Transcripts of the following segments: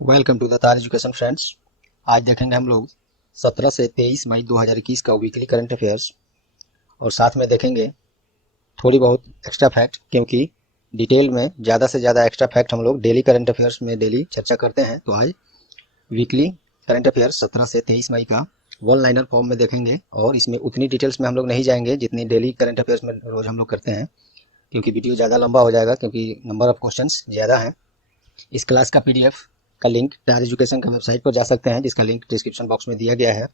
Welcome to the तार education friends. आज देखेंगे हम लोग 17 से 23 मई 2021 का वीकली करंट अफेयर्स और साथ में देखेंगे थोड़ी बहुत एक्स्ट्रा फैक्ट, क्योंकि डिटेल में ज़्यादा से ज़्यादा एक्स्ट्रा फैक्ट हम लोग डेली करंट अफेयर्स में डेली चर्चा करते हैं। तो आज वीकली करंट अफेयर्स 17 से 23 मई का वन लाइनर फॉर्म में देखेंगे और इसमें उतनी डिटेल्स में हम लोग नहीं जाएंगे जितनी डेली करंट अफेयर्स में रोज़ हम लोग करते हैं, क्योंकि वीडियो ज़्यादा लंबा हो जाएगा, क्योंकि नंबर ऑफ क्वेश्चन ज़्यादा हैं। इस क्लास का पीडीएफ का लिंक टार एजुकेशन का वेबसाइट पर जा सकते हैं, जिसका लिंक डिस्क्रिप्शन बॉक्स में दिया गया है।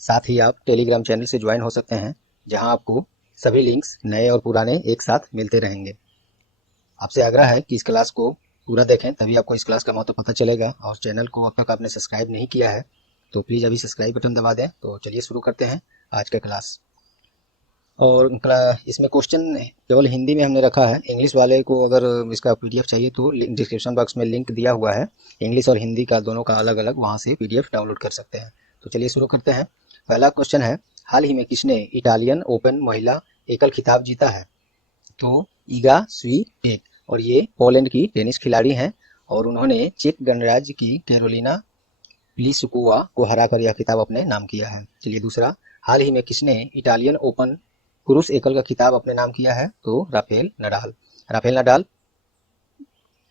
साथ ही आप टेलीग्राम चैनल से ज्वाइन हो सकते हैं, जहां आपको सभी लिंक्स नए और पुराने एक साथ मिलते रहेंगे। आपसे आग्रह है कि इस क्लास को पूरा देखें, तभी आपको इस क्लास का महत्व पता चलेगा। और चैनल को अब तक आपने सब्सक्राइब नहीं किया है तो प्लीज़ अभी सब्सक्राइब बटन दबा दें। तो चलिए शुरू करते हैं आज का क्लास। और इसमें क्वेश्चन केवल हिंदी में हमने रखा है। इंग्लिश वाले को अगर इसका पीडीएफ चाहिए तो डिस्क्रिप्शन बॉक्स में लिंक दिया हुआ है, इंग्लिश और हिंदी का दोनों का अलग अलग, वहां से पीडीएफ डाउनलोड कर सकते हैं। तो चलिए शुरू करते हैं। पहला क्वेश्चन है, हाल ही में किसने इटालियन ओपन महिला एकल खिताब जीता है? तो ईगा स्वीटेक, और ये पोलैंड की टेनिस खिलाड़ी हैं और उन्होंने चेक गणराज्य की कैरोलिना प्लिसकोवा को हराकर यह खिताब अपने नाम किया है। चलिए दूसरा, हाल ही में किसने इटालियन ओपन पुरुष एकल का खिताब अपने नाम किया है? तो राफेल नडाल। राफेल नडाल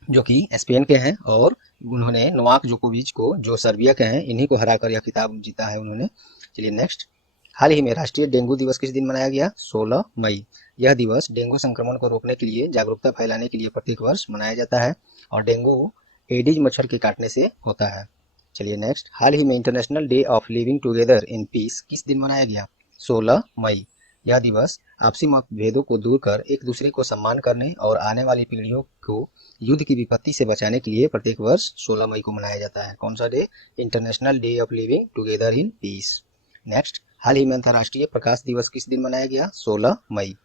जो कि स्पेन के हैं और उन्होंने नोवाक जोकोविच को, जो सर्बिया के हैं, इन्हीं को हराकर यह खिताब जीता है उन्होंने। चलिए नेक्स्ट, हाल ही में राष्ट्रीय डेंगू दिवस किस दिन मनाया गया? 16 मई। यह दिवस डेंगू संक्रमण को रोकने के लिए, जागरूकता फैलाने के लिए प्रत्येक वर्ष मनाया जाता है और डेंगू एडिज मच्छर के काटने से होता है। चलिए नेक्स्ट, हाल ही में international day of living together in piece किस दिन मनाया गया? 16 मई। यह दिवस आपसी मतभेदों को दूर कर एक दूसरे को सम्मान करने और आने वाली पीढ़ियों को युद्ध की विपत्ति से बचाने के लिए प्रत्येक वर्ष 16 मई को मनाया जाता है। कौन सा day? International day of living together in peace. Next, हाल ही में अंतर्राष्ट्रीय प्रकाश दिवस किस दिन मनाया गया? 16 मई।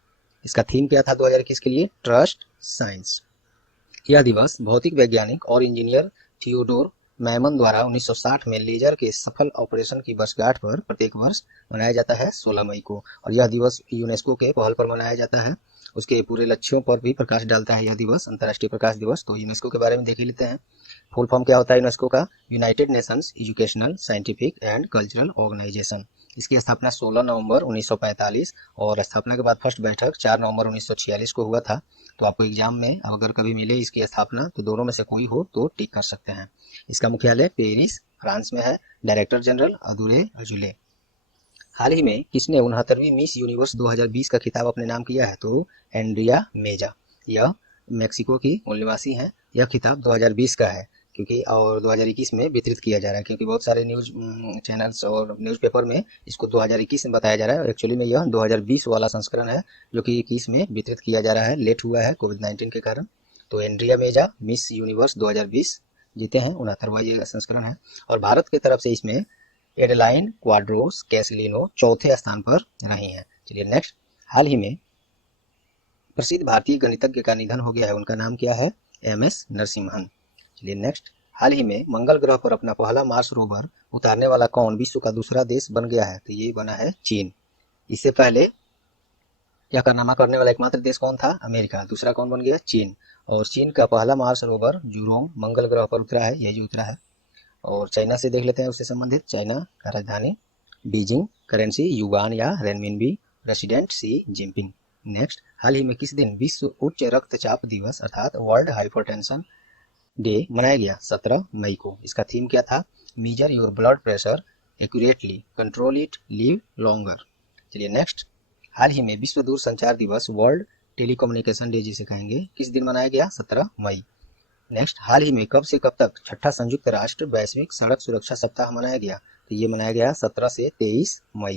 इसका थीम क्या था 2021 के लिए? Trust science. यह दिवस भौतिक वैज्ञानिक और इंजीनियर थियोडोर मैमन द्वारा 1960 में लेजर के सफल ऑपरेशन की वर्षगांठ पर प्रत्येक वर्ष मनाया जाता है 16 मई को। और यह दिवस यूनेस्को के पहल पर मनाया जाता है, उसके पूरे लक्ष्यों पर भी प्रकाश डालता है यह दिवस, अंतर्राष्ट्रीय प्रकाश दिवस। तो यूनेस्को के बारे में देख लेते हैं। फुल फॉर्म क्या होता है यूनेस्को का? United Nations Educational, Scientific and Cultural Organisation. इसकी स्थापना 16 नवंबर 1945 और स्थापना के बाद फर्स्ट बैठक 4 नवंबर 1946 को हुआ था। तो आपको एग्जाम में अगर कभी मिले इसकी स्थापना, तो दोनों में से कोई हो तो टिक कर सकते हैं। इसका मुख्यालय पेरिस, फ्रांस में है। Director general Audrey अजुले। हाल ही में किसने 69वीं मिस यूनिवर्स 2020 का खिताब अपने नाम किया है? तो एंड्रिया मेजा। यह मेक्सिको की मूल निवासी हैं। यह खिताब 2020 का है, क्योंकि और 2021 में वितरित किया जा रहा है, क्योंकि बहुत सारे न्यूज चैनल्स और न्यूज़पेपर में इसको 2021 में बताया जा रहा है। एक्चुअली में यह 2020 वाला संस्करण है, जो कि 21 में वितरित किया जा रहा है। लेट हुआ है कोविड-19 के कारण। तो एंड्रिया मेजा मिस यूनिवर्स 2020 जीते हैं, 69वां ये संस्करण है। और भारत की तरफ से इसमें एडेलाइन क्वाड्रोस कैसलिनो चौथे स्थान पर रही हैं। चलिए नेक्स्ट, हाल ही में प्रसिद्ध भारतीय गणितज्ञ का निधन हो गया है, उनका नाम क्या है? MS नरसिम्हन। चलिए नेक्स्ट, हाल ही में मंगल ग्रह पर अपना पहला मार्स रोवर उतारने वाला कौन विश्व का दूसरा देश बन गया है? तो ये बना है चीन। इससे पहले यह कारनामा करने वाला एकमात्र देश कौन था? अमेरिका। दूसरा कौन बन गया? चीन। और चीन का पहला मार्स रोवर जुरोंग मंगल ग्रह पर उतरा है, यही उतरा है। और चाइना से देख लेते हैं, उससे संबंधित। चाइना का राजधानी बीजिंग, करेंसी युआन या renminbi, president Xi Jinping. Next, हाल ही में किस दिन विश्व उच्च रक्तचाप दिवस अर्थात वर्ल्ड हाइपरटेंशन डे मनाया गया? 17 मई को। इसका थीम क्या था? Measure your blood pressure accurately, control it, live longer. चलिए नेक्स्ट, हाल ही में विश्व दूरसंचार दिवस वर्ल्ड टेलीकम्युनिकेशन डे जिसे कहेंगे, किस दिन मनाया गया? 17 मई। नेक्स्ट, हाल ही में कब से कब तक छठा संयुक्त राष्ट्र वैश्विक सड़क सुरक्षा सप्ताह मनाया गया? तो ये मनाया गया 17 से 23 मई।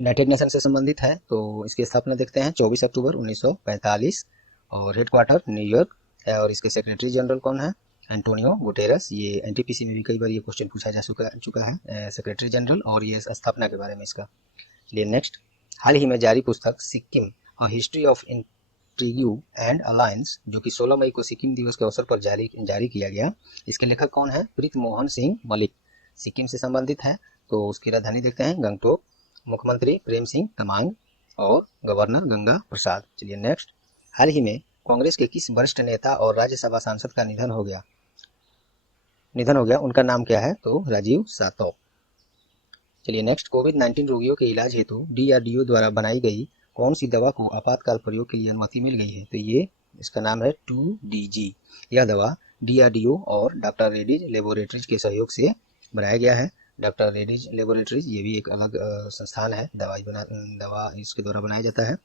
यूनाइटेड नेशन से संबंधित है, तो इसकी स्थापना देखते हैं 24 अक्टूबर 1945 और हेडक्वार्टर न्यूयॉर्क है। और इसके सेक्रेटरी जनरल कौन है? Antonio Guterres. ये एनटीपीसी में भी कई बार ये क्वेश्चन पूछा जा चुका है, सेक्रेटरी जनरल और ये स्थापना के बारे में इसका। चलिए नेक्स्ट, हाल ही में जारी पुस्तक Sikkim a history of intrigue and alliance, जो कि 16 मई को सिक्किम दिवस के अवसर पर जारी किया गया, इसके लेखक कौन है? प्रीत मोहन सिंह मलिक। सिक्किम से संबंधित है, तो उसकी राजधानी देखते हैं गंगटोक। मुख्यमंत्री प्रेम सिंह तमांग और गवर्नर गंगा प्रसाद। चलिए नेक्स्ट, हाल ही में कांग्रेस के किस वरिष्ठ नेता और राज्यसभा सांसद का निधन हो गया, उनका नाम क्या है, तो राजीव सातव। चलिए नेक्स्ट, कोविड-19 रोगियों के इलाज हेतु DRDO द्वारा बनाई गई कौन सी दवा को आपातकाल प्रयोग के लिए अनुमति मिल गई है, तो ये इसका नाम है 2DG। यह दवा DRDO और डॉक्टर रेड्डीज लेबोरेटरीज के सहयोग से बनाया गया है। डॉक्टर रेड्डीज लेबोरेटरीज ये भी एक अलग संस्थान है, दवा इसके द्वारा बनाया जाता है।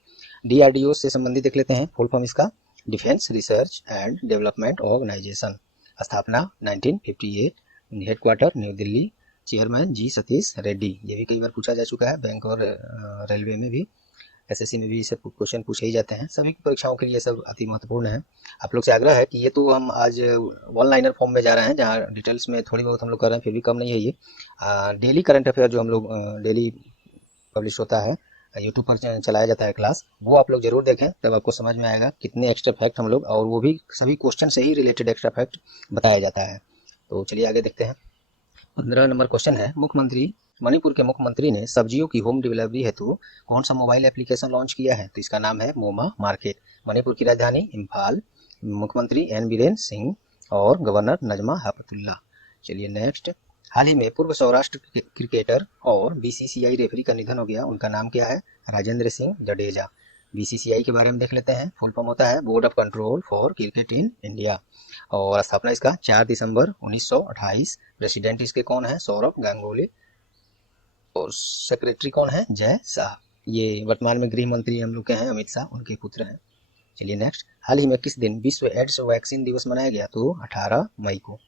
DRDO से संबंधित देख लेते हैं, फुल फॉर्म इसका Defence Research and Development Organisation. स्थापना 1958, headquarter New Delhi, chairman G Satish Reddy. ये भी कई बार पूछा जा चुका है, बैंक और रेलवे में भी, SSC में भी ये सब क्वेश्चन पूछे ही जाते हैं। सभी परीक्षाओं के लिए सब अति महत्वपूर्ण है। आप लोग से आग्रह है कि ये तो हम आज वन लाइनर फॉर्म में जा रहे हैं, जहाँ डिटेल्स में थोड़ी बहुत हम लोग कर रहे हैं, फिर भी कम नहीं है ये। डेली करंट अफेयर जो हम लोग डेली पब्लिश होता है, यूट्यूब पर चलाया जाता है क्लास, वो आप लोग जरूर देखें, तब आपको समझ में आएगा कितने एक्स्ट्रा फैक्ट हम लोग, और वो भी सभी क्वेश्चन से ही रिलेटेड एक्स्ट्रा फैक्ट बताया जाता है। तो चलिए आगे देखते हैं। 15 नंबर क्वेश्चन है, मणिपुर के मुख्यमंत्री ने सब्जियों की होम डिलीवरी हेतु कौन सा मोबाइल एप्लीकेशन लॉन्च किया है, तो इसका नाम है मोमा मार्केट। मणिपुर की राजधानी इम्फाल, मुख्यमंत्री एन बीरेन सिंह और गवर्नर नजमा हेपतुल्ला। चलिए नेक्स्ट, हाल ही में पूर्व सौराष्ट्र क्रिकेटर और BCCI रेफरी का निधन हो गया, उनका नाम क्या है, राजेंद्र सिंह जडेजा। BCCI के बारे में देख लेते हैं, फुल फॉर्म होता है board of control for cricket in India, और स्थापना इसका 4 दिसंबर 1928। प्रेसिडेंट इसके कौन है, सौरभ गांगुली, और सेक्रेटरी कौन है, जय शाह। ये वर्तमान में गृह मंत्री हम लोग के हैं, अमित शाह, उनके पुत्र हैं। चलिए नेक्स्ट, हाल ही में किस दिन विश्व एड्स वैक्सीन दिवस मनाया गया, तो 18 मई को।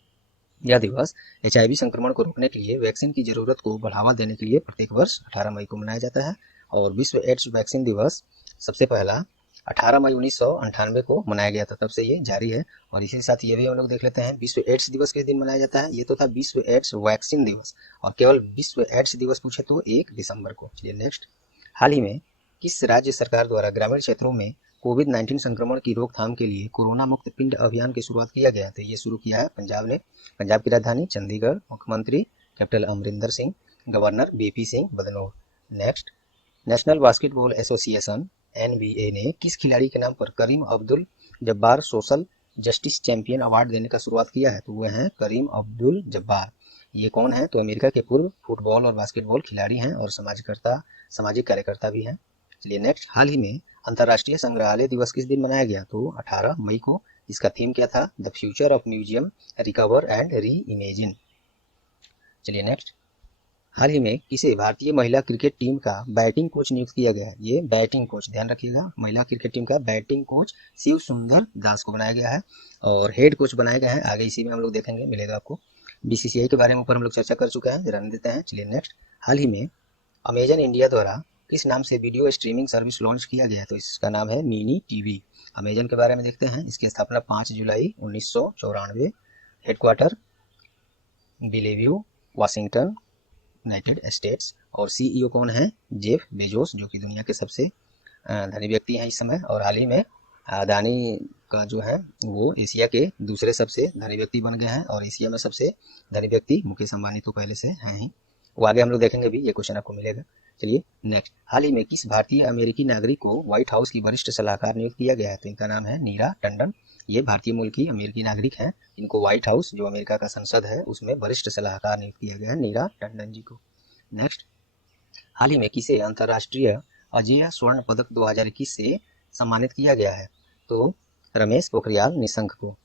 यह दिवस HIV संक्रमण को रोकने के लिए वैक्सीन की जरूरत को बढ़ावा देने के लिए प्रत्येक वर्ष 18 मई को मनाया जाता है। और विश्व एड्स वैक्सीन दिवस सबसे पहला 18 मई 1998 को मनाया गया था, तब से ये जारी है। और इसी के साथ ये भी हम लोग देख लेते हैं, विश्व एड्स दिवस किस दिन मनाया जाता है, ये तो था विश्व एड्स वैक्सीन दिवस, और केवल विश्व एड्स दिवस पूछे तो 1 दिसंबर को। चलिए नेक्स्ट, हाल ही में किस राज्य सरकार द्वारा ग्रामीण क्षेत्रों में कोविड-19 संक्रमण की रोकथाम के लिए कोरोना मुक्त पिंड अभियान की शुरुआत किया गया, तो ये शुरू किया है पंजाब ने। पंजाब की राजधानी चंडीगढ़, मुख्यमंत्री captain Amarinder Singh, governor BP Singh Badnore. Next, national basketball association NBA ने किस खिलाड़ी के नाम पर Kareem Abdul Jabbar social justice champion award देने का शुरुआत किया है, तो वह हैं करीम अब्दुल जब्बार। ये कौन है, तो अमेरिका के पूर्व फुटबॉल और बास्केटबॉल खिलाड़ी हैं और सामाजिक कार्यकर्ता भी हैं। चलिए नेक्स्ट, हाल ही में अंतर्राष्ट्रीय संग्रहालय दिवस किस दिन मनाया गया, तो 18 मई को। इसका थीम क्या था, the future of museum recover and re imagine. चलिए नेक्स्ट, हाल ही में किसे भारतीय महिला क्रिकेट टीम का बैटिंग कोच नियुक्त किया गया है, ये बैटिंग कोच ध्यान रखिएगा, महिला क्रिकेट टीम का बैटिंग कोच शिव सुंदर दास को बनाया गया है, और हेड कोच बनाए गए हैं, आगे इसी में हम लोग देखेंगे, मिलेगा आपको। BCCI के बारे में ऊपर हम लोग चर्चा कर चुके हैं, रहने देते हैं। चलिए नेक्स्ट, हाल ही में अमेजन इंडिया द्वारा किस नाम से वीडियो स्ट्रीमिंग सर्विस लॉन्च किया गया है, तो इसका नाम है मिनी टीवी। अमेजन के बारे में देखते हैं, इसकी स्थापना 5 जुलाई 1994, हेडक्वार्टर बिलेव्यू, वाशिंगटन, यूनाइटेड स्टेट्स, और CEO कौन है, जेफ बेजोस, जो कि दुनिया के सबसे धनी व्यक्ति हैं इस समय। और हाल ही में अदानी का जो है वो एशिया के दूसरे सबसे धनी व्यक्ति बन गए हैं, और एशिया में सबसे धनी व्यक्ति मुकेश अंबानी तो पहले से हैं ही, वो आगे हम लोग देखेंगे भी, ये क्वेश्चन आपको मिलेगा। चलिए नेक्स्ट, हाल ही में किस भारतीय अमेरिकी नागरिक को व्हाइट हाउस की वरिष्ठ सलाहकार नियुक्त किया गया है, तो इनका नाम है नीरा टंडन। ये भारतीय मूल की अमेरिकी नागरिक हैं, इनको व्हाइट हाउस जो अमेरिका का संसद है उसमें वरिष्ठ सलाहकार नियुक्त किया गया है, नीरा टंडन जी को। नेक्स्ट, हाल ही में किसे अंतर्राष्ट्रीय अजेय स्वर्ण पदक 2021 से सम्मानित किया गया है, तो रमेश पोखरियाल निशंक को,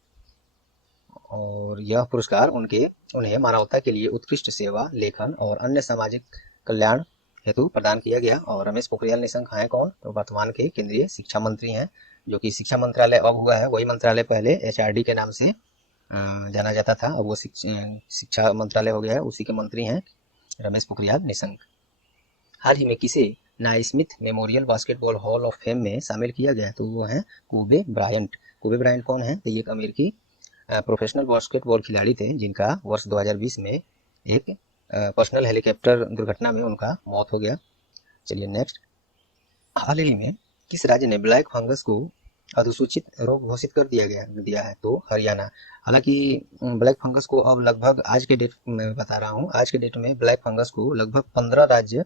और यह पुरस्कार उन्हें मानवता के लिए उत्कृष्ट सेवा, लेखन और अन्य सामाजिक कल्याण हेतु प्रदान किया गया। और रमेश पोखरियाल निशंक हैं कौन, तो वर्तमान के केंद्रीय शिक्षा मंत्री हैं, जो कि शिक्षा मंत्रालय अब हुआ है, वही मंत्रालय पहले HRD के नाम से जाना जाता था, अब वो शिक्षा मंत्रालय हो गया है, उसी के मंत्री हैं रमेश पोखरियाल निशंक। हाल ही में किसे Naismith memorial basketball hall of fame में शामिल किया गया, तो वो है कोबे ब्रायंट। कोबे ब्रायंट कौन है, तो ये एक अमेरिकी प्रोफेशनल बास्केटबॉल खिलाड़ी थे, जिनका वर्ष 2020 में एक पर्सनल हेलीकॉप्टर दुर्घटना में उनका मौत हो गया। चलिए नेक्स्ट, हाल ही में किस राज्य ने ब्लैक फंगस को अधिसूचित रोग घोषित कर दिया है। तो हरियाणा, हालांकि ब्लैक फंगस को अब लगभग आज के डेट में बता रहा हूँ, आज के डेट में ब्लैक फंगस को लगभग 15 राज्य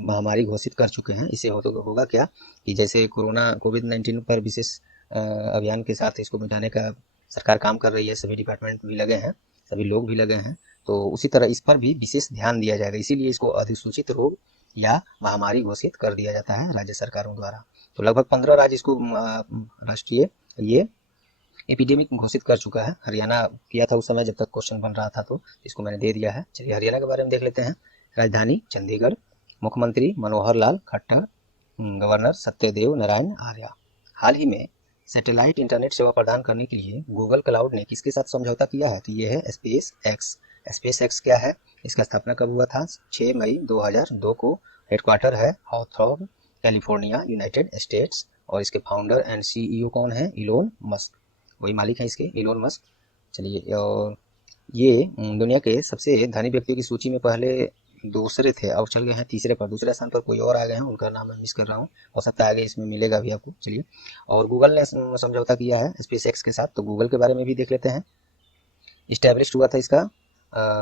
महामारी घोषित कर चुके हैं। इससे होगा क्या कि जैसे कोविड-19 पर विशेष अभियान के साथ इसको मिटाने का सरकार काम कर रही है, सभी डिपार्टमेंट भी लगे हैं, सभी लोग भी लगे हैं, तो उसी तरह इस पर भी विशेष ध्यान दिया जाएगा। इसीलिए इसको अधिसूचित रोग या महामारी घोषित कर दिया जाता है राज्य सरकारों द्वारा। तो लगभग 15 राज्य इसको राष्ट्रीय ये एपिडेमिक घोषित कर चुका है। हरियाणा किया था उस समय जब तक क्वेश्चन बन रहा था, तो इसको मैंने दे दिया है। चलिए हरियाणा के बारे में देख लेते हैं। राजधानी चंडीगढ़, मुख्यमंत्री मनोहर लाल खट्टर, गवर्नर सत्यदेव नारायण आर्य। हाल ही में सैटेलाइट इंटरनेट सेवा प्रदान करने के लिए गूगल क्लाउड ने किसके साथ समझौता किया है? तो ये है स्पेस एक्स। स्पेस एक्स क्या है? इसका स्थापना कब हुआ था? 6 मई 2002 को। हेडक्वार्टर है हॉथरॉग, कैलिफोर्निया, यूनाइटेड स्टेट्स। और इसके फाउंडर एंड सीईओ कौन है? इलोन मस्क, वही मालिक है इसके, इलोन मस्क। चलिए, और ये दुनिया के सबसे धनी व्यक्तियों की सूची में पहले दूसरे थे, अब चल गए हैं तीसरे पर। दूसरे स्थान पर कोई और आ गए हैं, उनका नाम मैं मिस कर रहा हूँ, हो सकता है आगे इसमें मिलेगा भी आपको। चलिए, और गूगल ने समझौता किया है स्पेस एक्स के साथ, तो गूगल के बारे में भी देख लेते हैं। इस्टेब्लिश हुआ था इसका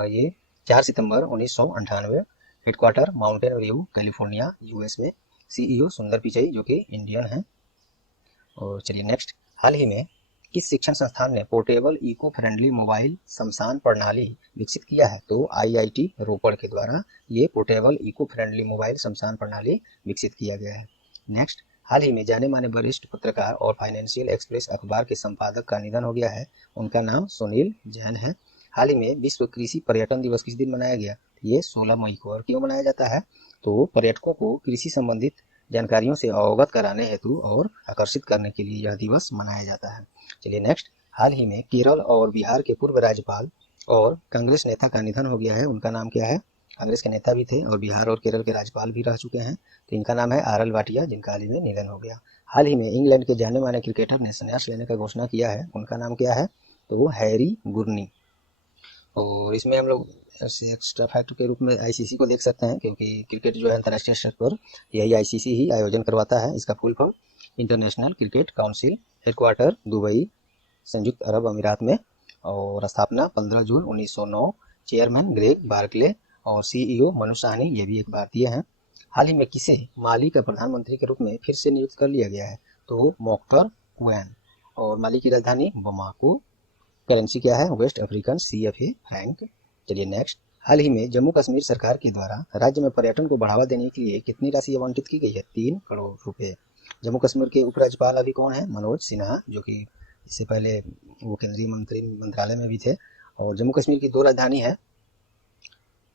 ये 4 सितंबर 1998। Headquarter mountain view, California, US में। सीईओ सुंदर पिचई, जो कि इंडियन है। और चलिए नेक्स्ट, हाल ही में किस शिक्षण संस्थान ने पोर्टेबल इको फ्रेंडली मोबाइल शमशान प्रणाली विकसित किया है? तो आईआईटी रोपड़ के द्वारा ये पोर्टेबल इको फ्रेंडली मोबाइल शमशान प्रणाली विकसित किया गया है। नेक्स्ट, हाल ही में जाने माने वरिष्ठ पत्रकार और फाइनेंशियल एक्सप्रेस अखबार के संपादक का निधन हो गया है। उनका नाम सुनील जैन है। हाल ही में विश्व कृषि पर्यटन दिवस किस दिन मनाया गया? ये 16 मई को। और क्यों मनाया जाता है? तो पर्यटकों को कृषि संबंधित जानकारियों से अवगत कराने हेतु और आकर्षित करने के लिए यह दिवस मनाया जाता है। चलिए नेक्स्ट, हाल ही में केरल और बिहार के पूर्व राज्यपाल और कांग्रेस नेता का निधन हो गया है। उनका नाम क्या है? कांग्रेस के नेता भी थे और बिहार और केरल के राज्यपाल भी रह चुके हैं, तो इनका नाम है आरएल भाटिया, जिनका हाल ही में निधन हो गया। हाल ही में इंग्लैंड के जाने माने क्रिकेटर ने संन्यास लेने का घोषणा किया है। उनका नाम क्या है? तो वो हैरी गुरनी। और इसमें हम लोग ऐसे एक्स्ट्रा फैक्ट के रूप में आईसीसी को देख सकते हैं, क्योंकि क्रिकेट जो है अंतर्राष्ट्रीय स्तर पर यही आईसीसी ही आयोजन करवाता है। इसका full form international cricket council, headquarter Dubai, संयुक्त अरब अमीरात में। और स्थापना 15 जून 1909। चेयरमैन ग्रेग बार्कले और सीईओ मनु साहनी, ये भी एक भारतीय हैं। हाल ही में किसे माली का प्रधानमंत्री के रूप में फिर से नियुक्त कर लिया गया है? तो मोख्तर कुवैन। और माली की राजधानी बमाको। करेंसी क्या है? West African CFA franc. चलिए नेक्स्ट, हाल ही में जम्मू कश्मीर सरकार के द्वारा राज्य में पर्यटन को बढ़ावा देने के लिए कितनी राशि आवंटित की गई है? 3 करोड़ रुपए। जम्मू कश्मीर के उपराज्यपाल अभी कौन है? मनोज सिन्हा, जो कि इससे पहले वो केंद्रीय मंत्रालय में भी थे। और जम्मू कश्मीर की 2 राजधानी है।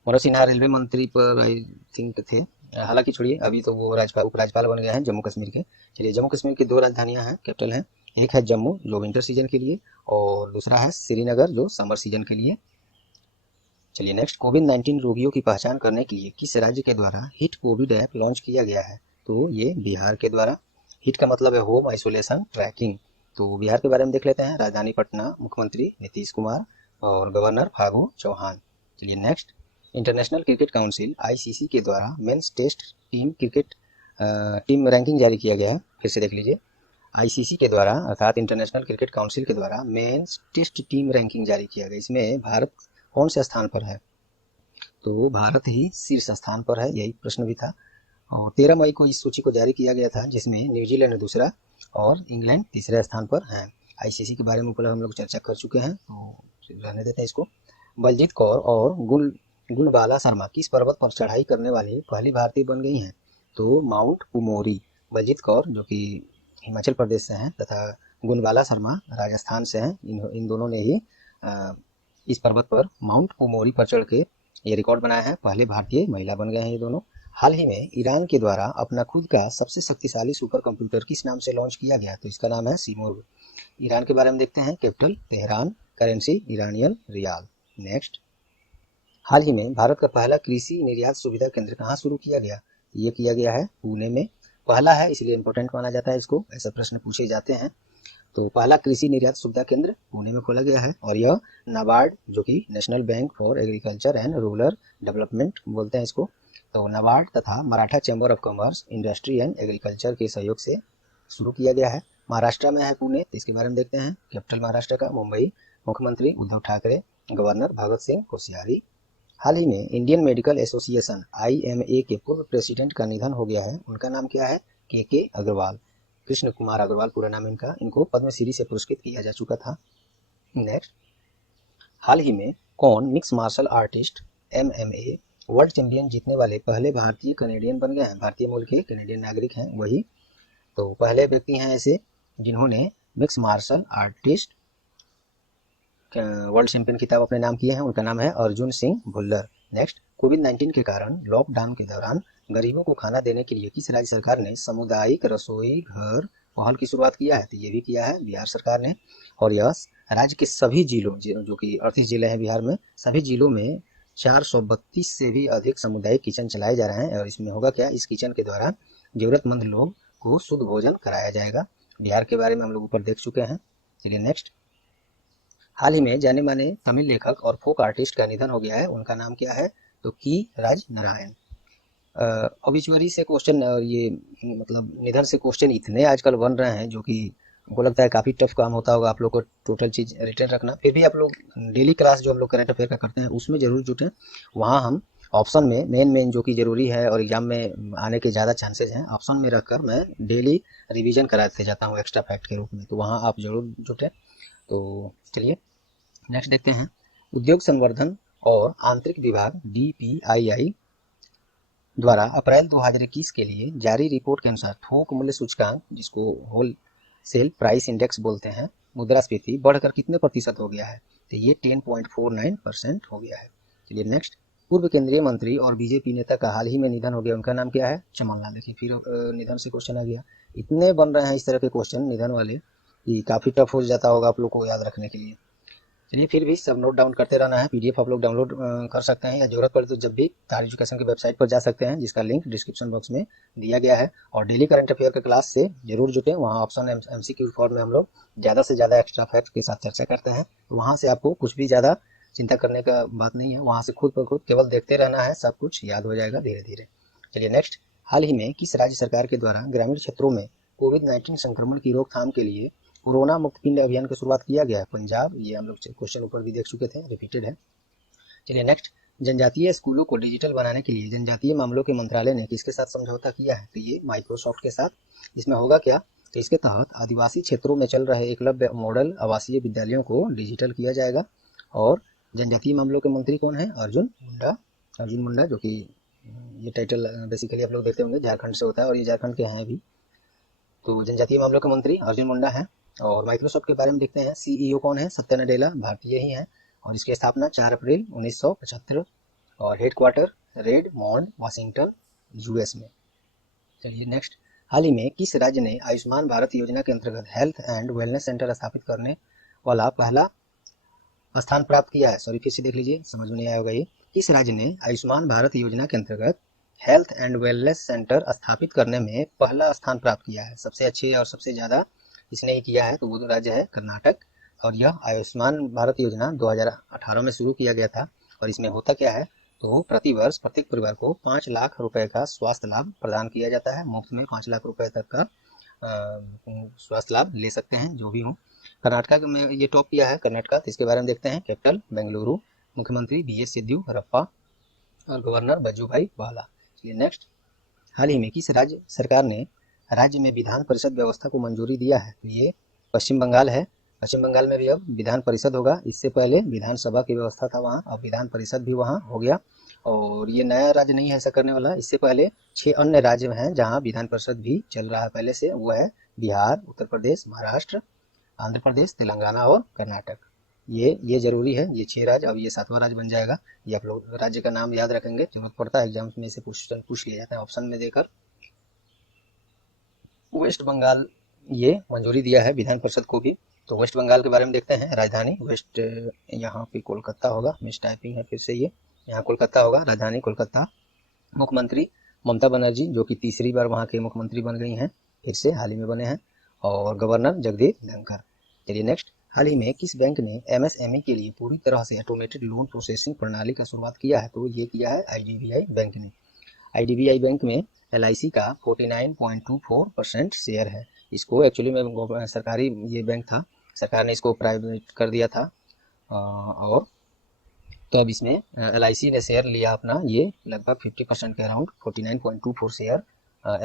मनोज सिन्हा रेलवे मंत्री पर आई थिंक थे, हालांकि छोड़िए, अभी तो वो उपराज्यपाल बन गए हैं जम्मू कश्मीर के। चलिए, जम्मू कश्मीर की 2 राजधानियां हैं, कैपिटल हैं। एक है जम्मू, जो विंटर सीजन के लिए, और दूसरा है श्रीनगर, जो समर सीजन के लिए। चलिए नेक्स्ट, कोविड-19 रोगियों की पहचान करने के लिए किस राज्य के द्वारा हिट कोविड ऐप लॉन्च किया गया है? तो ये बिहार के द्वारा। हिट का मतलब है होम आइसोलेशन ट्रैकिंग। तो बिहार के बारे में देख लेते हैं। राजधानी पटना, मुख्यमंत्री नीतीश कुमार और गवर्नर फागू चौहान। चलिए next, international cricket council ICC के द्वारा मेंस टेस्ट टीम रैंकिंग जारी किया गया है। फिर से देख लीजिए, आईसीसी के द्वारा अर्थात इंटरनेशनल क्रिकेट काउंसिल के द्वारा मेंस टेस्ट टीम रैंकिंग जारी किया गया। इसमें भारत कौन से स्थान पर है? तो भारत ही शीर्ष स्थान पर है, यही प्रश्न भी था। और 13 मई को इस सूची को जारी किया गया था, जिसमें न्यूजीलैंड दूसरा और इंग्लैंड तीसरे स्थान पर है। आईसीसी के बारे में ऊपर हम लोग चर्चा कर चुके हैं, तो रहने देते हैं इसको। बलजीत कौर और गुलबाला शर्मा किस पर्वत पर चढ़ाई करने वाली पहली भारतीय बन गई हैं? तो माउंट पुमोरी। बलजीत कौर, जो कि हिमाचल प्रदेश से हैं, तथा गुलबाला शर्मा राजस्थान से हैं। इन दोनों ने ही इस पर्वत पर माउंट पुमोरी पर चढ़ के ये रिकॉर्ड बनाया है। पहले भारतीय महिला बन गए हैं ये दोनों। हाल ही में ईरान के द्वारा अपना खुद का सबसे शक्तिशाली सुपर कंप्यूटर किस नाम से लॉन्च किया गया? तो इसका नाम है सिमोर्ग। ईरान के बारे में देखते हैं। Capital Tehran, currency Iranian rial. Next, हाल ही में भारत का पहला कृषि निर्यात सुविधा केंद्र कहाँ शुरू किया गया? ये किया गया है पुणे में। पहला है इसलिए इंपॉर्टेंट माना जाता है इसको, ऐसे प्रश्न पूछे जाते हैं। तो पहला कृषि निर्यात सुविधा केंद्र पुणे में खोला गया है। और यह नाबार्ड, जो कि national bank for agriculture and rural development बोलते हैं इसको, तो नाबार्ड तथा Maratha chamber of commerce, industry and agriculture के सहयोग से शुरू किया गया है। महाराष्ट्र में है पुणे, तो इसके बारे में देखते हैं। कैपिटल महाराष्ट्र का मुंबई, मुख्यमंत्री उद्धव ठाकरे, गवर्नर भगत सिंह कोश्यारी। हाल ही में इंडियन मेडिकल एसोसिएशन IMA के पूर्व प्रेसिडेंट का निधन हो गया है, उनका नाम क्या है? के अग्रवाल, कृष्ण कुमार अग्रवाल पूरा नाम इनका। इनको पद्मश्री से पुरस्कृत किया जा चुका था। नेक्स्ट, हाल ही में कौन mix martial artist MMA world champion जीतने वाले पहले भारतीय कैनेडियन बन गए हैं? भारतीय मूल के कैनेडियन नागरिक हैं वही, तो पहले व्यक्ति हैं ऐसे जिन्होंने mix martial artist world champion खिताब अपने नाम किए हैं, उनका नाम है अर्जुन सिंह भुल्लर। नेक्स्ट, कोविड-19 के कारण लॉकडाउन के दौरान गरीबों को खाना देने के लिए किस राज्य सरकार ने सामुदायिक रसोई घर पहल की शुरुआत किया है? तो ये भी किया है बिहार सरकार ने। और यह राज्य के सभी जिलों, जो कि 38 जिले हैं बिहार में, सभी जिलों में 432 से भी अधिक सामुदायिक किचन चलाए जा रहे हैं। और इसमें होगा क्या, इस किचन के द्वारा जरूरतमंद लोग को शुद्ध भोजन कराया जाएगा। बिहार के बारे में हम लोग ऊपर देख चुके हैं। चलिए नेक्स्ट, हाल ही में जाने माने तमिल लेखक और फोक आर्टिस्ट का निधन हो गया है, उनका नाम क्या है? तो की राज नारायण। ऑब्विचुअली से क्वेश्चन, और ये मतलब निधन से क्वेश्चन इतने आजकल बन रहे हैं जो कि हमको लगता है काफ़ी टफ काम होता होगा आप लोग को टोटल चीज़ रिटर्न रखना। फिर भी आप लोग डेली क्लास जो हम लोग करंट अफेयर का करते हैं उसमें जरूर जुटें। वहाँ हम ऑप्शन में मेन जो कि जरूरी है और एग्जाम में आने के ज़्यादा चांसेज हैं, ऑप्शन में रखकर मैं डेली रिवीजन कराते जाता हूँ एक्स्ट्रा फैक्ट के रूप में, तो वहाँ आप जरूर जुटें। तो चलिए नेक्स्ट देखते हैं। उद्योग संवर्धन और आंतरिक विभाग DPII द्वारा अप्रैल 2021 के लिए जारी रिपोर्ट के अनुसार थोक मूल्य सूचकांक, जिसको होल सेल प्राइस इंडेक्स बोलते हैं, मुद्रास्फीति बढ़कर कितने प्रतिशत हो गया है? तो ये 10.49% हो गया है। चलिए नेक्स्ट, पूर्व केंद्रीय मंत्री और बीजेपी नेता का हाल ही में निधन हो गया, उनका नाम क्या है? चमन लाल। देखिए फिर निधन से क्वेश्चन आ गया। इतने बन रहे हैं इस तरह के क्वेश्चन निधन वाले कि काफ़ी टफ हो जाता होगा आप लोग को याद रखने के लिए। चलिए फिर भी सब नोट डाउन करते रहना है। PDF आप लोग डाउनलोड कर सकते हैं, या जरूरत पड़े तो जब भी तार एजुकेशन की वेबसाइट पर जा सकते हैं, जिसका लिंक डिस्क्रिप्शन बॉक्स में दिया गया है। और डेली करंट अफेयर के क्लास से जरूर जुटें, वहाँ ऑप्शन MCQ फॉर्म में हम लोग ज़्यादा से ज़्यादा एक्स्ट्रा फैक्ट के साथ चर्चा करते हैं। वहाँ से आपको कुछ भी ज़्यादा चिंता करने का बात नहीं है, वहाँ से खुद ब खुद केवल देखते रहना है, सब कुछ याद हो जाएगा धीरे धीरे। चलिए नेक्स्ट, हाल ही में किस राज्य सरकार के द्वारा ग्रामीण क्षेत्रों में कोविड-19 संक्रमण की रोकथाम के लिए कोरोना मुक्त पिंड अभियान की शुरुआत किया गया है? पंजाब। ये हम लोग क्वेश्चन ऊपर भी देख चुके थे, रिपीटेड है। चलिए नेक्स्ट, जनजातीय स्कूलों को डिजिटल बनाने के लिए जनजातीय मामलों के मंत्रालय ने किसके साथ समझौता किया है? तो ये माइक्रोसॉफ्ट के साथ। इसमें होगा क्या, तो इसके तहत आदिवासी क्षेत्रों में चल रहे एकलव्य मॉडल आवासीय विद्यालयों को डिजिटल किया जाएगा। और जनजातीय मामलों के मंत्री कौन है? अर्जुन मुंडा। अर्जुन मुंडा, जो कि ये टाइटल बेसिकली आप लोग देखते होंगे झारखंड से होता है, और ये झारखंड के हैं भी। तो जनजातीय मामलों के मंत्री अर्जुन मुंडा है। और माइक्रोसॉफ्ट के बारे में देखते हैं। CEO कौन है? सत्या नडेला, भारतीय ही हैं। और इसकी स्थापना 4 अप्रैल 1975, और हेडक्वार्टर रेडमोंड वाशिंगटन US में। चलिए नेक्स्ट, हाल ही में किस राज्य ने आयुष्मान भारत योजना के अंतर्गत हेल्थ एंड वेलनेस सेंटर स्थापित करने वाला पहला स्थान प्राप्त किया है? सॉरी फिर से देख लीजिए, समझ में नहीं आया होगा ये। किस राज्य ने आयुष्मान भारत योजना के अंतर्गत हेल्थ एंड वेलनेस सेंटर स्थापित करने में पहला स्थान प्राप्त किया है? सबसे अच्छे और सबसे ज़्यादा इसने ही किया है, तो वो राज्य है कर्नाटक। और यह आयुष्मान भारत योजना 2018 में शुरू किया गया था। और इसमें होता क्या है, तो प्रति वर्ष प्रत्येक परिवार को 5 लाख रुपए का स्वास्थ्य लाभ प्रदान किया जाता है। मुफ्त में 5 लाख रुपए तक का स्वास्थ्य लाभ ले सकते हैं जो भी हो। कर्नाटक में ये टॉप किया है कर्नाटक, तो इसके बारे में देखते हैं। कैपिटल बेंगलुरु, मुख्यमंत्री BS येदियुरप्पा, और गवर्नर वजुभाई वाला। चलिए नेक्स्ट, हाल ही में किस राज्य सरकार ने राज्य में विधान परिषद व्यवस्था को मंजूरी दिया है? तो ये पश्चिम बंगाल है। पश्चिम बंगाल में भी अब विधान परिषद होगा। इससे पहले विधानसभा की व्यवस्था था वहाँ, अब विधान परिषद भी वहाँ हो गया। और ये नया राज्य नहीं है ऐसा करने वाला। इससे पहले 6 अन्य राज्य हैं जहाँ विधान परिषद भी चल रहा है पहले से, वो है बिहार, उत्तर प्रदेश, महाराष्ट्र, आंध्र प्रदेश, तेलंगाना और कर्नाटक। ये जरूरी है, ये 6 राज्य। अब ये 7वां राज्य बन जाएगा। ये आप लोग राज्य का नाम याद रखेंगे, जरूरत पड़ता है एग्जाम्स में से क्वेश्चन पूछ लिया जाता है ऑप्शन में देकर। वेस्ट बंगाल ये मंजूरी दिया है विधान परिषद को भी। तो वेस्ट बंगाल के बारे में देखते हैं। राजधानी वेस्ट, यहाँ पे कोलकाता होगा, मिस टाइपिंग है फिर से, ये यहाँ कोलकाता होगा, राजधानी कोलकाता। मुख्यमंत्री ममता बनर्जी, जो कि तीसरी बार वहाँ के मुख्यमंत्री बन गई हैं, फिर से हाल ही में बने हैं। और गवर्नर जगदीप धनखड़। चलिए नेक्स्ट, हाल ही में किस बैंक ने MSME के लिए पूरी तरह से ऑटोमेटेड लोन प्रोसेसिंग प्रणाली का शुरुआत किया है? तो ये किया है IDBI बैंक ने। IDBI बैंक में LIC का 49.24% शेयर है। इसको एक्चुअली में सरकारी ये बैंक था, सरकार ने इसको प्राइवेट कर दिया था। और तो अब इसमें LIC ने शेयर लिया अपना, ये लगभग 50% के अराउंड 49.24 शेयर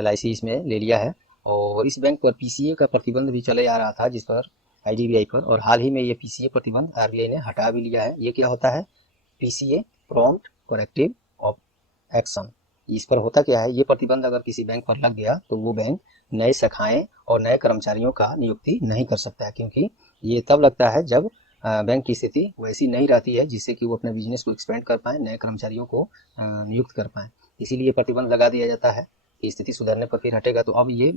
LIC इसमें ले लिया है। और इस बैंक पर PCA का प्रतिबंध भी चले आ रहा था, जिस पर IDBI पर, और हाल ही में ये PCA प्रतिबंध RBI ने हटा भी लिया है। ये क्या होता है? PCA prompt corrective of action. इस पर होता क्या है, ये प्रतिबंध अगर किसी बैंक पर लग गया तो वो बैंक नए शाखाएं और नए कर्मचारियों का नियुक्ति नहीं कर सकता है, क्योंकि ये तब लगता है जब बैंक की स्थिति वैसी नहीं रहती है जिससे कि वो अपने बिजनेस को एक्सपेंड कर पाए, नए कर्मचारियों को नियुक्त कर पाए। इसीलिए प्रतिबंध लगा दिया जाता है कि स्थिति सुधरने पर फिर हटेगा। तो अब ये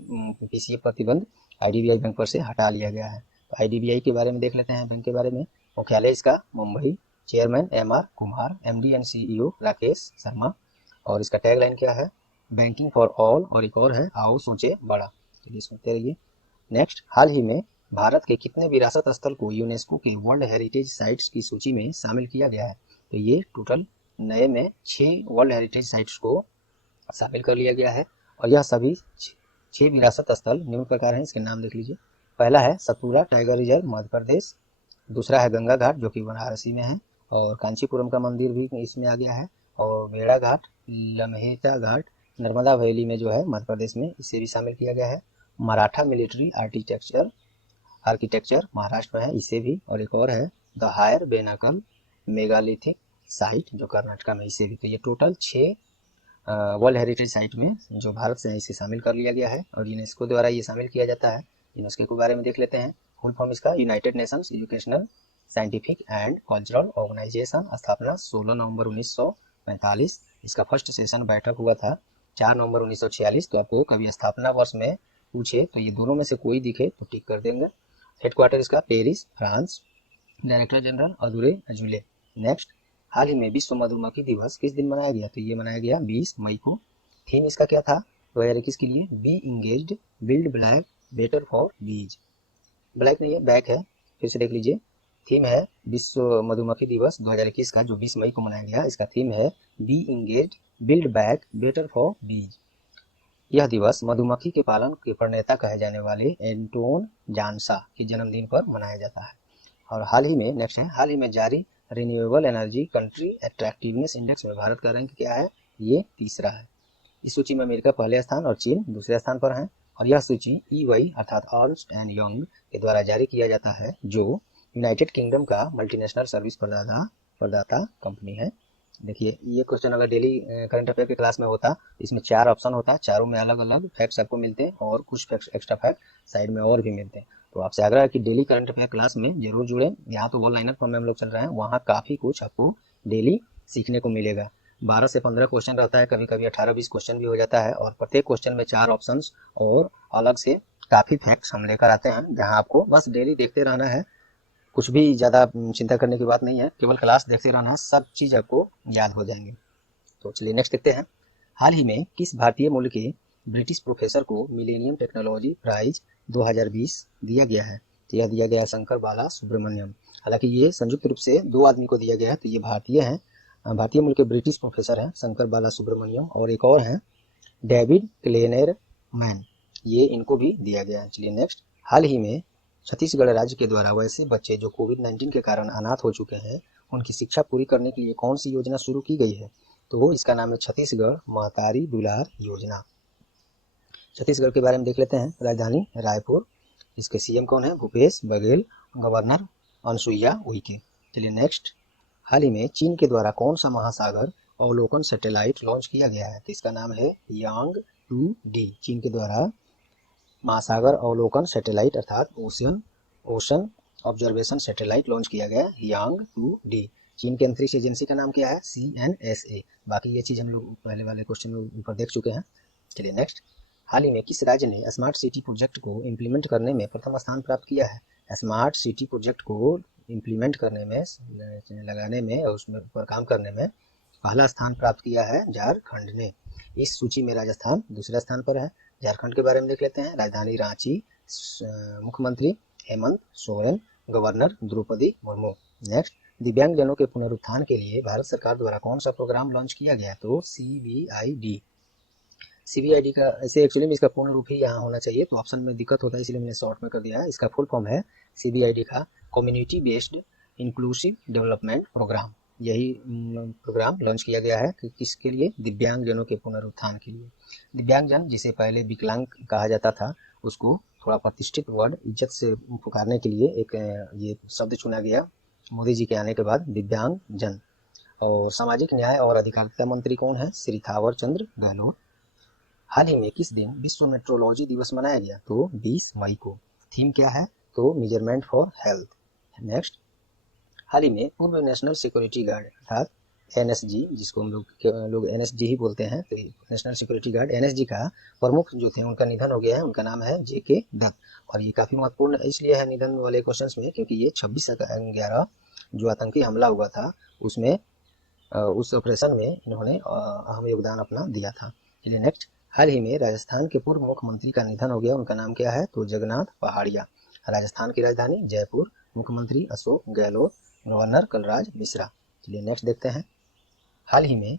PCA प्रतिबंध IDBI बैंक पर से हटा लिया गया है। तो IDBI के बारे में देख लेते हैं, बैंक के बारे में। मुख्यालय इसका Mumbai, chairman MR Kumar, MD and CEO Rakesh Sharma. और इसका टैगलाइन क्या है? Banking for all. और एक और है, आओ सोचे बड़ा। चलिए सुनते रहिए। नेक्स्ट, हाल ही में भारत के कितने विरासत स्थल को यूनेस्को के वर्ल्ड हेरिटेज साइट्स की सूची में शामिल किया गया है? तो ये टोटल नए में 6 वर्ल्ड हेरिटेज साइट्स को शामिल कर लिया गया है। और यह सभी 6 विरासत स्थल निम्न प्रकार हैं, इसके नाम देख लीजिए। पहला है सतपुरा टाइगर रिजर्व मध्य प्रदेश। दूसरा है गंगा घाट जो कि वाराणसी में है, और कांचीपुरम का मंदिर भी इसमें आ गया है। और बेड़ा घाट, लम्हेटा घाट नर्मदा वैली में जो है मध्य प्रदेश में, इसे भी शामिल किया गया है। मराठा मिलिट्री आर्किटेक्चर महाराष्ट्र में है, इसे भी। और एक और है द हायर बेनाकल मेगालिथिक साइट जो कर्नाटक में, इसे भी। तो ये टोटल 6 वर्ल्ड हेरिटेज साइट में जो भारत से है इसे शामिल कर लिया गया है, और यूनेस्को द्वारा ये शामिल किया जाता है। यूनेस्को के बारे में देख लेते हैं। फुल फॉर्म इसका United Nations Educational Scientific and Cultural Organisation, स्थापना 16 नवंबर 1945। इसका फर्स्ट सेशन बैठक हुआ था 4 नवंबर 1946। तो आपको कभी स्थापना वर्ष में पूछे तो ये दोनों में से कोई दिखे तो टिक कर देंगे। हेडक्वार्टर इसका Paris, France. Director general Audrey Azoulay. Next, हाल ही में विश्व मधुमक्खी दिवस किस दिन मनाया गया? तो ये मनाया गया 20 मई को। थीम इसका क्या था 2021 के लिए? Be engaged, build black, better for bees. Black नहीं है, बैक है, फिर से देख लीजिए। थीम है विश्व मधुमक्खी दिवस 2021 का, जो 20 मई को मनाया गया। इसका थीम है be engaged, build back, better for bees. यह दिवस मधुमक्खी के पालन के प्रणेता कहे जाने वाले एंटोन जानसा के जन्मदिन पर मनाया जाता है। और हाल ही में, नेक्स्ट है, हाल ही में जारी renewable energy country attractiveness index में भारत का रैंक क्या है? ये तीसरा है। इस सूची में अमेरिका पहले स्थान और चीन दूसरे स्थान पर है। और यह सूची EY अर्थात अर्न्स्ट एंड यंग के द्वारा जारी किया जाता है, जो यूनाइटेड किंगडम का मल्टीनेशनल सर्विस प्रदाता कंपनी है। देखिए, ये क्वेश्चन अगर डेली करंट अफेयर के क्लास में होता, इसमें 4 ऑप्शन होता, चारों में अलग अलग फैक्ट्स आपको मिलते हैं, और कुछ फैक्ट्स एक्स्ट्रा फैक्ट साइड में और भी मिलते हैं। तो आपसे आग्रह है कि डेली करंट अफेयर क्लास में जरूर जुड़े। यहाँ तो वन लाइनर फॉर्म में हम लोग चल रहे हैं, वहाँ काफ़ी कुछ आपको डेली सीखने को मिलेगा। 12 से 15 क्वेश्चन रहता है, कभी कभी 18-20 क्वेश्चन भी हो जाता है, और प्रत्येक क्वेश्चन में 4 ऑप्शंस और अलग से काफ़ी फैक्ट्स हम लेकर आते हैं, जहाँ आपको बस डेली देखते रहना है। कुछ भी ज़्यादा चिंता करने की बात नहीं है, केवल क्लास देखते रहना है, सब चीज़ आपको याद हो जाएंगे। तो चलिए नेक्स्ट देखते हैं। हाल ही में किस भारतीय मूल के ब्रिटिश प्रोफेसर को मिलेनियम टेक्नोलॉजी प्राइज 2020 दिया गया है? तो यह दिया गया शंकर बाला सुब्रमण्यम। हालांकि ये संयुक्त रूप से 2 आदमी को दिया गया है, तो ये भारतीय हैं, भारतीय मूल के ब्रिटिश प्रोफेसर हैं शंकर बाला सुब्रमण्यम, और एक और हैं डेविड क्लेनरमैन, ये इनको भी दिया गया है। चलिए नेक्स्ट, हाल ही में छत्तीसगढ़ राज्य के द्वारा वैसे बच्चे जो कोविड-19 के कारण अनाथ हो चुके हैं, उनकी शिक्षा पूरी करने के लिए कौन सी योजना शुरू की गई है? तो इसका नाम है छत्तीसगढ़ महतारी दुलार योजना। छत्तीसगढ़ के बारे में देख लेते हैं। राजधानी रायपुर, इसके CM कौन है? भूपेश बघेल, गवर्नर अनसुईया उइके। चलिए नेक्स्ट, हाल ही में चीन के द्वारा कौन सा महासागर अवलोकन सैटेलाइट लॉन्च किया गया है? तो इसका नाम है यांग 2D। चीन के द्वारा महासागर अवलोकन सैटेलाइट अर्थात ओशन ऑब्जर्वेशन सैटेलाइट लॉन्च किया गया है, यांग 2D। चीन के अंतरिक्ष एजेंसी का नाम क्या है? CNSA। बाकी ये चीज़ हम लोग पहले वाले क्वेश्चन में ऊपर देख चुके हैं। चलिए नेक्स्ट, हाल ही में किस राज्य ने स्मार्ट सिटी प्रोजेक्ट को इम्प्लीमेंट करने में प्रथम स्थान प्राप्त किया है? स्मार्ट सिटी प्रोजेक्ट को इम्प्लीमेंट करने में, लगाने में और उसमें ऊपर काम करने में पहला स्थान प्राप्त किया है झारखंड ने। इस सूची में राजस्थान दूसरा स्थान पर है। झारखंड के बारे में देख लेते हैं। राजधानी रांची, मुख्यमंत्री हेमंत सोरेन, गवर्नर द्रौपदी मुर्मू। नेक्स्ट, दिव्यांगजनों के पुनरुत्थान के लिए भारत सरकार द्वारा कौन सा प्रोग्राम लॉन्च किया गया? तो CBID। सीबीआईडी का ऐसे एक्चुअली में इसका पूर्ण रूप ही यहाँ होना चाहिए, तो ऑप्शन में दिक्कत होता है इसलिए मैंने शॉर्ट में कर दिया है। इसका फुल फॉर्म है सीबीआईडी का community based inclusive development programme. यही प्रोग्राम लॉन्च किया गया है कि किसके लिए, दिव्यांगजनों के पुनरुत्थान के लिए। दिव्यांगजन जिसे पहले विकलांग कहा जाता था, उसको थोड़ा प्रतिष्ठित वर्ड इज्जत से पुकारने के लिए एक ये शब्द चुना गया मोदी जी के आने के बाद, दिव्यांगजन। और सामाजिक न्याय और अधिकारिता मंत्री कौन है, श्री थावर चंद गहलोत। हाल ही में किस दिन विश्व मेट्रोलॉजी दिवस मनाया गया, तो 20 मई को। थीम क्या है, तो मेजरमेंट फॉर हेल्थ। नेक्स्ट, हाल ही में पूर्व नेशनल सिक्योरिटी गार्ड अर्थात एनएसजी, जिसको हम लोग एनएसजी ही बोलते हैं, तो नेशनल सिक्योरिटी गार्ड एनएसजी का प्रमुख जो थे उनका निधन हो गया है। उनका नाम है जेके दत्त। और ये काफ़ी महत्वपूर्ण इसलिए है निधन वाले क्वेश्चंस में, क्योंकि ये 26/11 जो आतंकी हमला हुआ था उसमें उस ऑपरेशन में इन्होंने अहम योगदान अपना दिया था। चलिए नेक्स्ट, हाल ही में राजस्थान के पूर्व मुख्यमंत्री का निधन हो गया। उनका नाम क्या है, तो जगन्नाथ पहाड़िया। राजस्थान की राजधानी जयपुर। मुख्यमंत्री अशोक गहलोत। गवर्नर कलराज मिश्रा। चलिए नेक्स्ट देखते हैं। हाल ही में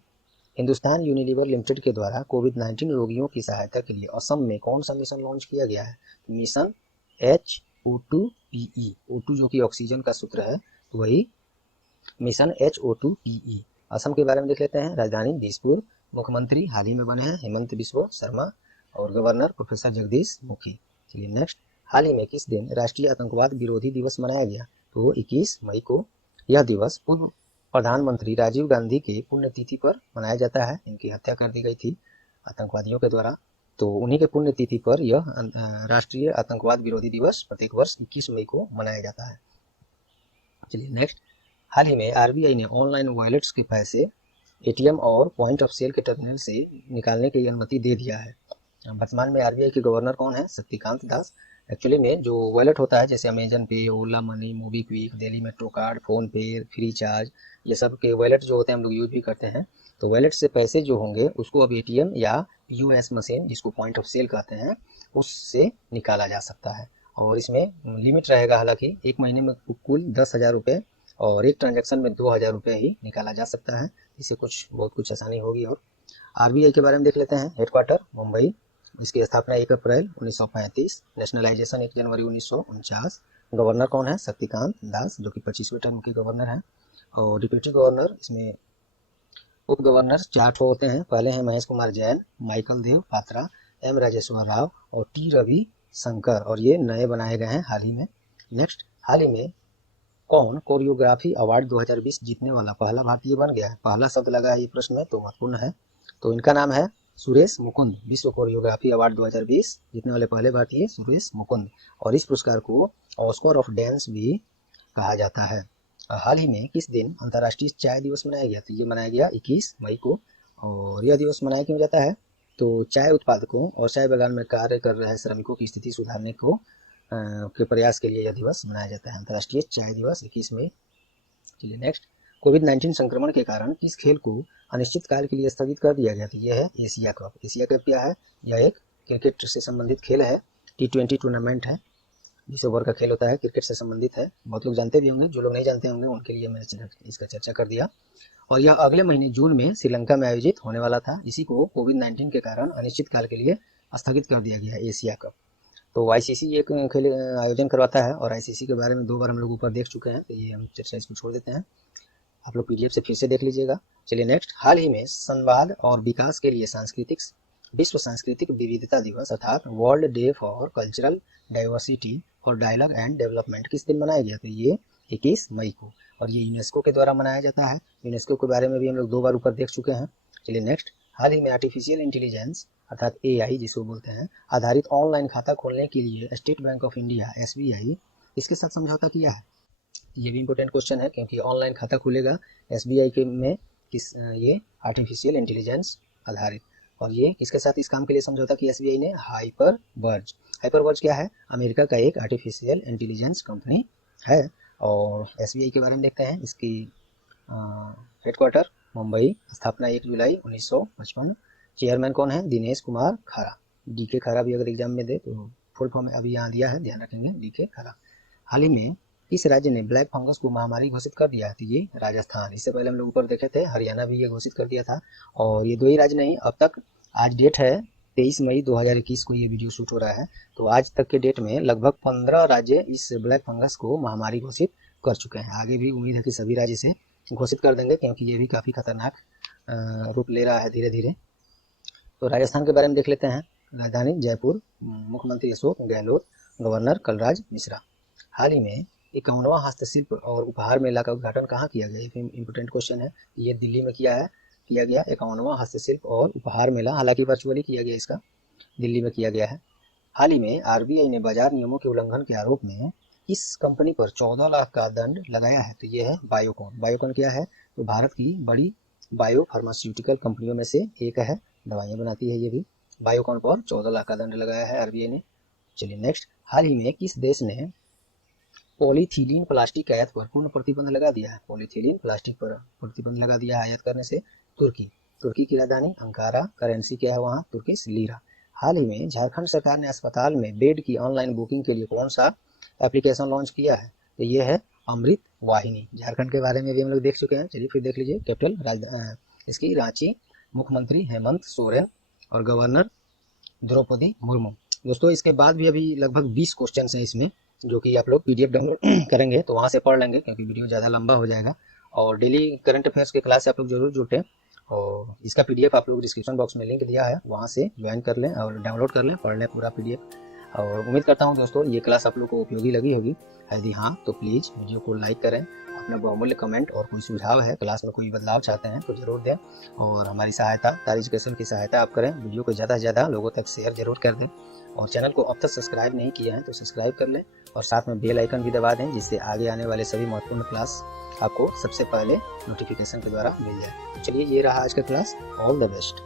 हिंदुस्तान यूनिलीवर लिमिटेड के द्वारा कोविड-19 रोगियों की सहायता के लिए असम में कौन सा मिशन लॉन्च किया गया है, मिशन HO2PE। O2 जो कि ऑक्सीजन का सूत्र है, वही मिशन HO2PE। असम के बारे में देख लेते हैं। राजधानी दिसपुर। मुख्यमंत्री हाल ही में बने हैं हेमंत बिस्वा शर्मा। और गवर्नर प्रोफेसर जगदीश मुखी। चलिए नेक्स्ट, हाल ही में किस दिन राष्ट्रीय आतंकवाद विरोधी दिवस मनाया गया, तो 21 मई को। यह दिवस पूर्व प्रधानमंत्री राजीव गांधी की पुण्यतिथि पर मनाया जाता है। इनकी हत्या कर दी गई थी आतंकवादियों के द्वारा, तो उन्हीं के पुण्यतिथि पर यह राष्ट्रीय आतंकवाद विरोधी दिवस प्रत्येक वर्ष 21 मई को मनाया जाता है। चलिए नेक्स्ट, हाल ही में आरबीआई ने ऑनलाइन वॉलेट्स के पैसे एटीएम और पॉइंट ऑफ सेल के टर्मिनल से निकालने की अनुमति दे दिया है। वर्तमान में आरबीआई के गवर्नर कौन है, शक्तिकांत दास। एक्चुअली में जो वॉलेट होता है जैसे Amazon Pay, Ola Money, MobiKwik, Delhi metro card, PhonePe, FreeCharge, ये सब के वॉलेट जो होते हैं हम लोग यूज भी करते हैं। तो वॉलेट से पैसे जो होंगे उसको अब एटीएम या यूएस मशीन, जिसको पॉइंट ऑफ सेल कहते हैं, उससे निकाला जा सकता है। और इसमें लिमिट रहेगा, हालांकि एक महीने में कुल 10,000 रुपये और एक ट्रांजेक्शन में 2,000 रुपये ही निकाला जा सकता है। इससे बहुत कुछ आसानी होगी। और आरबीआई के बारे में देख लेते हैं। हेडक्वार्टर मुंबई। इसकी स्थापना 1 अप्रैल 1935। नेशनलाइजेशन 1 जनवरी 1949। गवर्नर कौन है, शक्तिकांत दास, जो कि 25वें टर्म के गवर्नर हैं। और डिप्टी गवर्नर, इसमें उप गवर्नर 4 होते हैं। पहले हैं महेश कुमार जैन, माइकल देव पात्रा, एम राजेश्वर राव और टी रवि शंकर, और ये नए बनाए गए हैं हाल ही में। नेक्स्ट, हाल ही में कौन कोरियोग्राफी अवार्ड 2020 जीतने वाला पहला भारतीय बन गया है। पहला शब्द लगा है ये प्रश्न में, तो महत्वपूर्ण है। तो इनका नाम है सुरेश मुकुंद। विश्व कोरियोग्राफी अवार्ड 2020 जीतने वाले पहले भारतीय सुरेश मुकुंद। और इस पुरस्कार को ऑस्कर ऑफ डांस भी कहा जाता है। हाल ही में किस दिन अंतर्राष्ट्रीय चाय दिवस मनाया गया, तो ये मनाया गया 21 मई को। और यह दिवस मनाया क्यों जाता है, तो चाय उत्पादकों और चाय बागान में कार्य कर रहे श्रमिकों की स्थिति सुधारने को के प्रयास के लिए यह दिवस मनाया जाता है, अंतर्राष्ट्रीय चाय दिवस 21 मई। चलिए नेक्स्ट, कोविड-19 संक्रमण के कारण किस खेल को अनिश्चित काल के लिए स्थगित कर दिया गया, तो यह है एशिया कप। एशिया कप क्या है, यह एक क्रिकेट से संबंधित खेल है। T20 टूर्नामेंट है, 20 ओवर का खेल होता है, क्रिकेट से संबंधित है। बहुत लोग जानते भी होंगे, जो लोग नहीं जानते होंगे उनके लिए मैंने इसका चर्चा कर दिया। और यह अगले महीने जून में श्रीलंका में आयोजित होने वाला था। इसी को कोविड-19 के कारण अनिश्चित काल के लिए स्थगित कर दिया गया है, एशिया कप। तो आईसीसी एक खेल आयोजन करवाता है, और आईसीसी के बारे में 2 बार हम लोग ऊपर देख चुके हैं, तो ये हम चर्चा इसको छोड़ देते हैं। आप लोग पीडीएफ से फिर से देख लीजिएगा। चलिए नेक्स्ट, हाल ही में संवाद और विकास के लिए विश्व सांस्कृतिक विविधता दिवस अर्थात world day for cultural diversity और डायलॉग एंड डेवलपमेंट किस दिन मनाया गया, तो ये 21 मई को। और ये यूनेस्को के द्वारा मनाया जाता है। यूनेस्को के बारे में भी हम लोग 2 बार ऊपर देख चुके हैं। चलिए नेक्स्ट, हाल ही में आर्टिफिशियल इंटेलिजेंस अर्थात एआई जिसको बोलते हैं आधारित ऑनलाइन खाता खोलने के लिए state bank of India SBI इसके साथ समझौता किया है। ये भी इंपॉर्टेंट क्वेश्चन है, क्योंकि ऑनलाइन खाता खुलेगा एसबीआई के में ये आर्टिफिशियल इंटेलिजेंस आधारित। और ये किसके साथ इस काम के लिए समझौता किया एसबीआई ने, हाइपरवर्ज। हाइपरवर्ज क्या है, अमेरिका का एक आर्टिफिशियल इंटेलिजेंस कंपनी है। और एसबीआई के बारे में देखते हैं। इसकी हेडक्वार्टर मुंबई, स्थापना 1 जुलाई 1955। चेयरमैन कौन है, दिनेश कुमार खारा। डीके खारा भी अगर एग्जाम में दे तो फुल फॉर्म अभी यहाँ दिया है, ध्यान रखेंगे, डीके खारा। हाल ही में किस राज्य ने ब्लैक फंगस को महामारी घोषित कर दिया है, तो ये राजस्थान। इससे पहले हम लोग ऊपर देखे थे हरियाणा भी ये घोषित कर दिया था। और ये 2 ही राज्य नहीं, अब तक आज डेट है 23 मई 2021 को ये वीडियो शूट हो रहा है। तो आज तक के डेट में लगभग 15 राज्य इस ब्लैक फंगस को महामारी घोषित कर चुके हैं। आगे भी उम्मीद है कि सभी राज्य से घोषित कर देंगे, क्योंकि ये भी काफ़ी खतरनाक रूप ले रहा है धीरे धीरे। तो राजस्थान के बारे में देख लेते हैं। राजधानी जयपुर, मुख्यमंत्री अशोक गहलोत, गवर्नर कलराज मिश्रा। हाल ही में 51वां हस्तशिल्प और उपहार मेला का उद्घाटन कहाँ किया गया? ये इम्पोर्टेंट क्वेश्चन है। ये दिल्ली में किया गया 51वां हस्तशिल्प और उपहार मेला, हालांकि वर्चुअली किया गया, इसका दिल्ली में किया गया है। हाल ही में आरबीआई ने बाजार नियमों के उल्लंघन के आरोप में इस कंपनी पर 14 लाख का दंड लगाया है। तो ये है बायोकॉन। बायोकॉन क्या है? तो भारत की बड़ी बायो फार्मास्यूटिकल कंपनियों में से एक है, दवाइयाँ बनाती है ये भी। बायोकॉन पर 14 लाख का दंड लगाया है आरबीआई ने। चलिए नेक्स्ट, हाल ही में किस देश ने पॉलीथीलीन प्लास्टिक के आयात पर पूर्ण प्रतिबंध लगा दिया है? पॉलीथीलीन प्लास्टिक पर प्रतिबंध लगा दिया है आयात करने से तुर्की की राजधानी अंकारा, करेंसी क्या है वहाँ? Turkish lira. हाल ही में झारखंड सरकार ने अस्पताल में बेड की ऑनलाइन बुकिंग के लिए कौन सा एप्लीकेशन लॉन्च किया है? तो ये है अमृत वाहिनी। झारखंड के बारे में भी हम लोग देख चुके हैं। चलिए फिर देख लीजिए। कैपिटल इसकी रांची, मुख्यमंत्री हेमंत सोरेन और गवर्नर द्रौपदी मुर्मू। दोस्तों इसके बाद भी अभी लगभग 20 क्वेश्चन हैं इसमें, जो कि आप लोग PDF डाउनलोड करेंगे तो वहाँ से पढ़ लेंगे, क्योंकि वीडियो ज़्यादा लंबा हो जाएगा। और डेली करंट अफेयर्स के क्लास से आप लोग जरूर जुटें, और इसका PDF आप लोग डिस्क्रिप्शन बॉक्स में लिंक दिया है, वहाँ से ज्वाइन कर लें और डाउनलोड कर लें, पढ़ लें पूरा PDF। और उम्मीद करता हूँ दोस्तों ये क्लास आप लोग को उपयोगी लगी होगी। यदि हाँ तो प्लीज़ वीडियो को लाइक करें, अपना बहुमूल्य कमेंट और कोई सुझाव है, क्लास में कोई बदलाव चाहते हैं तो ज़रूर दें। और हमारी सहायता, तार एजुकेशन की सहायता आप करें, वीडियो को ज़्यादा से ज़्यादा लोगों तक शेयर जरूर कर दें। और चैनल को अब तक सब्सक्राइब नहीं किया है तो सब्सक्राइब कर लें, और साथ में बेल आइकन भी दबा दें, जिससे आगे आने वाले सभी महत्वपूर्ण क्लास आपको सबसे पहले नोटिफिकेशन के द्वारा मिल जाए। तो चलिए ये रहा आज का क्लास। All the best.